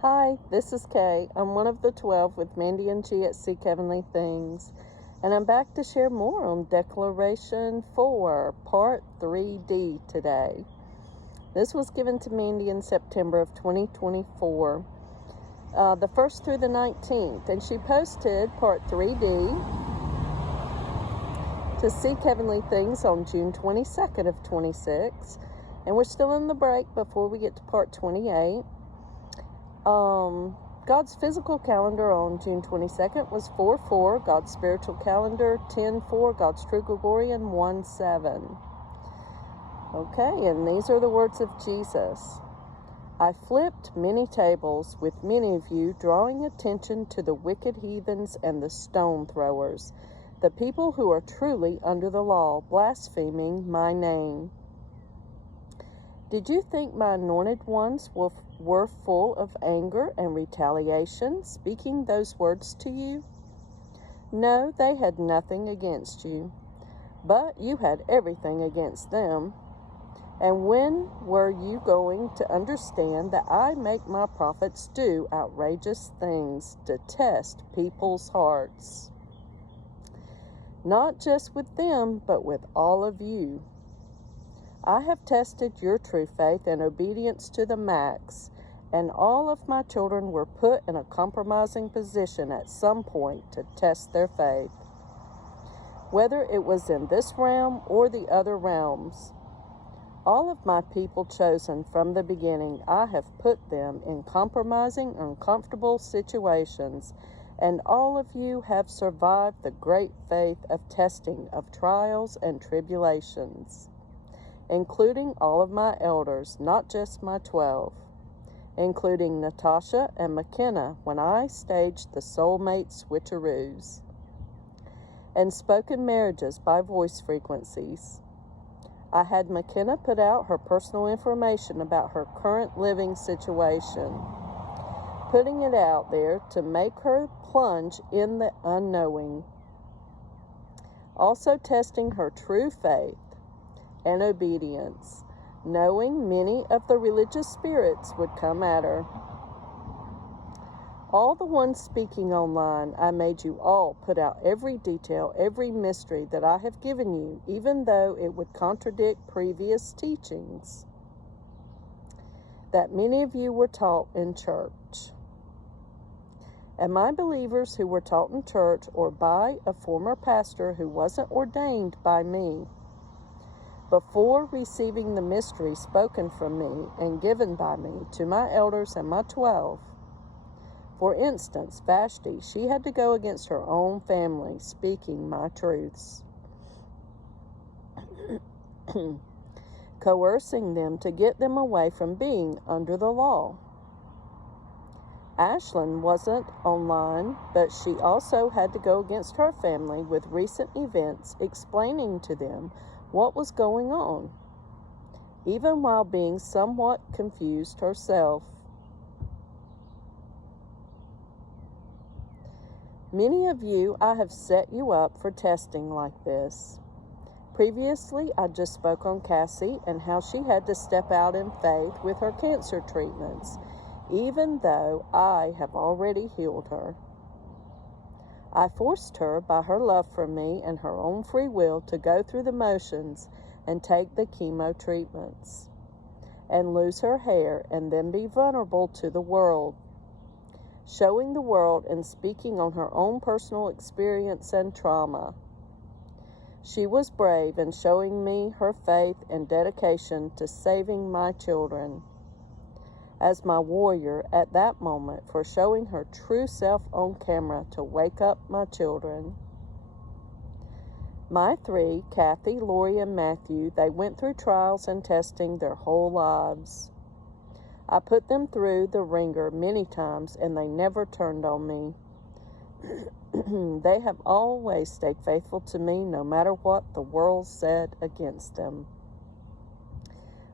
Hi, this is Kay. I'm one of the 12 with Mandi and G at Seek Heavenly Things, and I'm back to share more on Declaration 4, Part 3D today. This was given to Mandi in September of 2024, the 1st through the 19th, and she posted Part 3D to Seek Heavenly Things on June 22nd of 26, and we're still in the break before we get to Part 28. God's physical calendar on June 22nd was 4-4, God's spiritual calendar 10-4, God's true Gregorian 1-7. Okay, and these are the words of Jesus. I flipped many tables with many of you, drawing attention to the wicked heathens and the stone throwers, the people who are truly under the law, blaspheming my name. Did you think my anointed ones were full of anger and retaliation, speaking those words to you? No, they had nothing against you, but you had everything against them. And when were you going to understand that I make my prophets do outrageous things to test people's hearts? Not just with them, but with all of you. I have tested your true faith and obedience to the max, and all of my children were put in a compromising position at some point to test their faith, whether it was in this realm or the other realms. All of my people chosen from the beginning, I have put them in compromising, uncomfortable situations, and all of you have survived the great faith of testing of trials and tribulations, including all of my elders, not just my 12, including Natasha and McKenna when I staged the soulmate switcheroos, and spoken marriages by voice frequencies. I had McKenna put out her personal information about her current living situation, putting it out there to make her plunge in the unknowing, also testing her true faith and obedience, knowing many of the religious spirits would come at her. All the ones speaking online, I made you all put out every detail, every mystery that I have given you, even though it would contradict previous teachings that many of you were taught in church. And my believers who were taught in church or by a former pastor who wasn't ordained by me, before receiving the mystery spoken from me and given by me to my elders and my 12. For instance, Vashti, she had to go against her own family, speaking my truths, coercing them to get them away from being under the law. Ashlyn wasn't online, but she also had to go against her family with recent events, explaining to them what was going on, even while being somewhat confused herself. Many of you, I have set you up for testing like this. Previously, I just spoke on Cassie and how she had to step out in faith with her cancer treatments, even though I have already healed her. I forced her by her love for me and her own free will to go through the motions and take the chemo treatments and lose her hair and then be vulnerable to the world, showing the world and speaking on her own personal experience and trauma. She was brave in showing me her faith and dedication to saving my children, as my warrior at that moment for showing her true self on camera to wake up my children. My 3, Kathy, Lori, and Matthew, they went through trials and testing their whole lives. I put them through the ringer many times and they never turned on me. They have always stayed faithful to me no matter what the world said against them.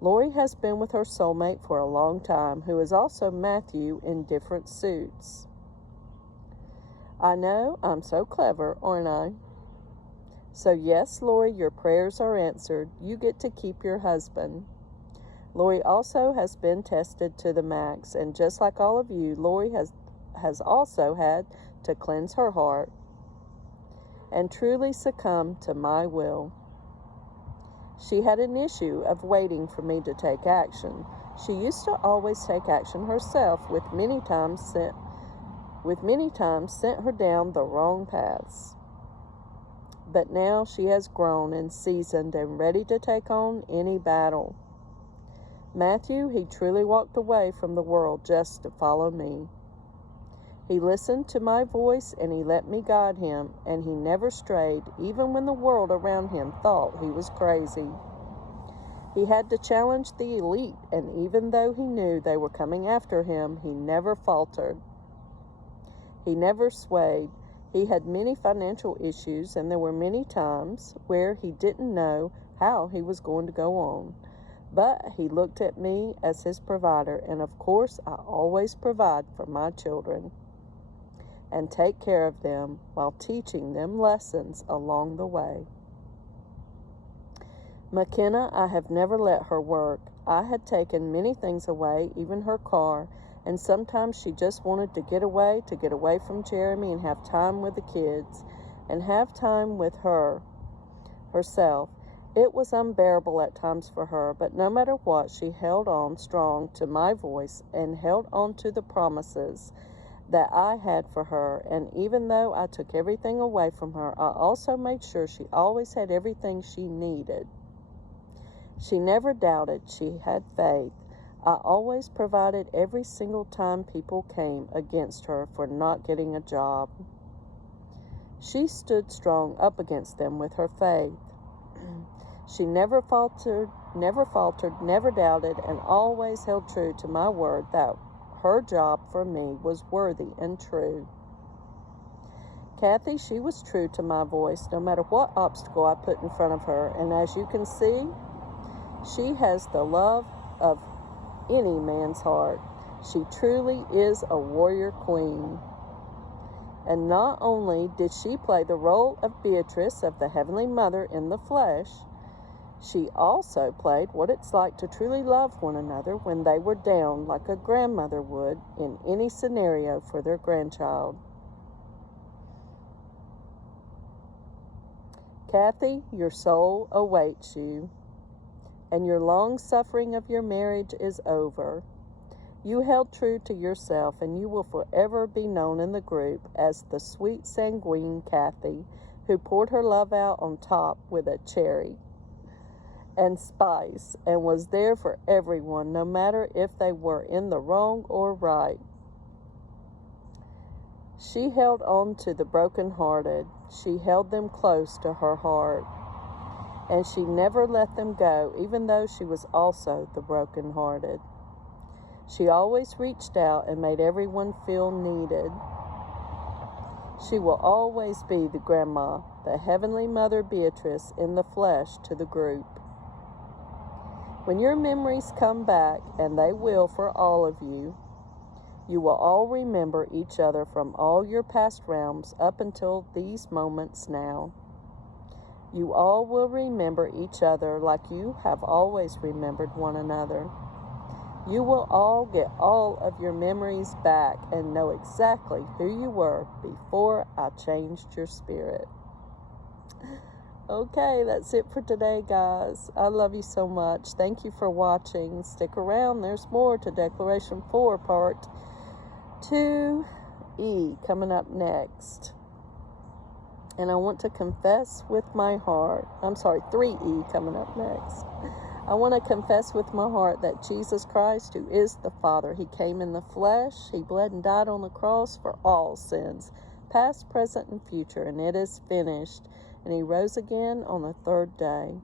Lori has been with her soulmate for a long time, who is also Matthew in different suits. I know I'm so clever, aren't I? So yes, Lori, your prayers are answered. You get to keep your husband. Lori also has been tested to the max, and just like all of you, Lori has also had to cleanse her heart and truly succumb to my will. She had an issue of waiting for me to take action. She used to always take action herself, with many times sent her down the wrong paths. But now she has grown and seasoned and ready to take on any battle. Matthew, he truly walked away from the world just to follow me. He listened to my voice and he let me guide him, and he never strayed, even when the world around him thought he was crazy. He had to challenge the elite, and even though he knew they were coming after him, he never faltered. He never swayed. He had many financial issues, and there were many times where he didn't know how he was going to go on. But he looked at me as his provider, and of course I always provide for my children and take care of them while teaching them lessons along the way. McKenna, I have never let her work. I had taken many things away, even her car, and sometimes she just wanted to get away from Jeremy and have time with the kids and have time with herself. It was unbearable at times for her, but no matter what, she held on strong to my voice and held on to the promises that I had for her. And even though I took everything away from her, I also made sure she always had everything she needed. She never doubted. She had faith. I always provided every single time people came against her for not getting a job. She stood strong up against them with her faith. She never faltered, never doubted, and always held true to my word that her job for me was worthy and true. Kathy, she was true to my voice no matter what obstacle I put in front of her, and as you can see, she has the love of any man's heart. She truly is a warrior queen. And not only did she play the role of Beatrice, of the Heavenly Mother in the flesh, she also played what it's like to truly love one another when they were down, like a grandmother would in any scenario for their grandchild. Kathy, your soul awaits you, and your long suffering of your marriage is over. You held true to yourself, and you will forever be known in the group as the sweet sanguine Kathy, who poured her love out on top with a cherry and spice, and was there for everyone, no matter if they were in the wrong or right. She held on to the brokenhearted. She held them close to her heart, and she never let them go, even though she was also the brokenhearted. She always reached out and made everyone feel needed. She will always be the grandma, the Heavenly Mother Beatrice in the flesh to the group. When your memories come back, and they will for all of you, you will all remember each other from all your past realms up until these moments now. You all will remember each other like you have always remembered one another. You will all get all of your memories back and know exactly who you were before I changed your spirit. Okay, that's it for today, guys. I love you so much. Thank you for watching. Stick around. There's more to Declaration 4, Part 2E coming up next. And I want to confess with my heart. 3E coming up next. I want to confess with my heart that Jesus Christ, who is the Father, He came in the flesh, He bled and died on the cross for all sins, past, present, and future, and it is finished. And He rose again on the third day.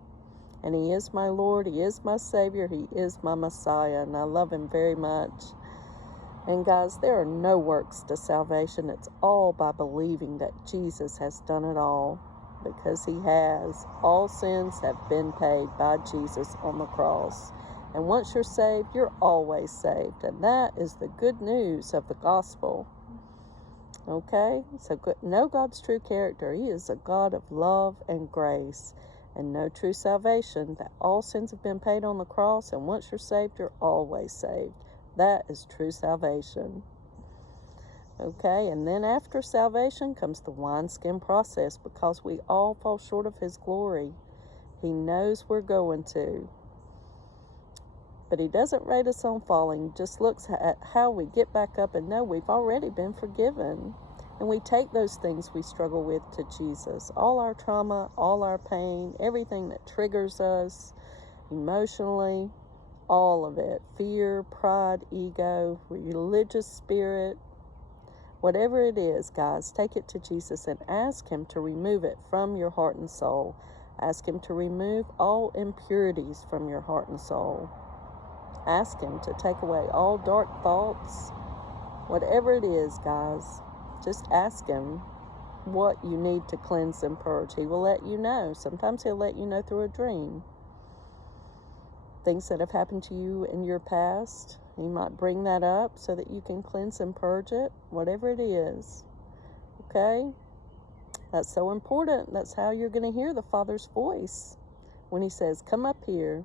And He is my Lord, He is my Savior, He is my Messiah, and I love Him very much. And guys, there are no works to salvation. It's all by believing that Jesus has done it all, because He has. All sins have been paid by Jesus on the cross. And once you're saved, you're always saved. And that is the good news of the gospel. Okay? So know God's true character. He is a God of love and grace. and know true salvation, that all sins have been paid on the cross, and once you're saved, you're always saved. That is true salvation. Okay, and then after salvation comes the wineskin process, because we all fall short of His glory. He knows we're going to. But He doesn't rate us on falling. He just looks at how we get back up and know we've already been forgiven. And we take those things we struggle with to Jesus. All our trauma, all our pain, everything that triggers us emotionally, all of it. Fear, pride, ego, religious spirit, whatever it is, guys, take it to Jesus and ask Him to remove it from your heart and soul. Ask Him to remove all impurities from your heart and soul. Ask Him to take away all dark thoughts. Whatever it is, guys, just ask Him what you need to cleanse and purge. He will let you know. Sometimes He'll let you know through a dream. Things that have happened to you in your past, He might bring that up so that you can cleanse and purge it, whatever it is. Okay? That's so important. That's how you're going to hear the Father's voice when He says, come up here.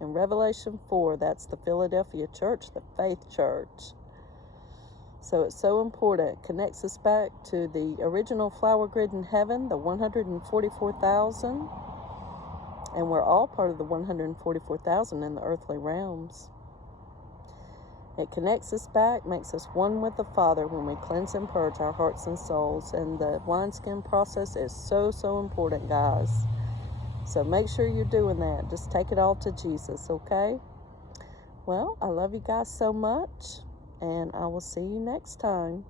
In Revelation 4, that's the Philadelphia church, the faith church. So it's so important. It connects us back to the original flower grid in heaven, the 144,000. And we're all part of the 144,000 in the earthly realms. It connects us back, makes us one with the Father when we cleanse and purge our hearts and souls. And the wineskin process is so, so important, guys. So make sure you're doing that. Just take it all to Jesus, okay? Well, I love you guys so much, and I will see you next time.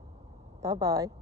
Bye-bye.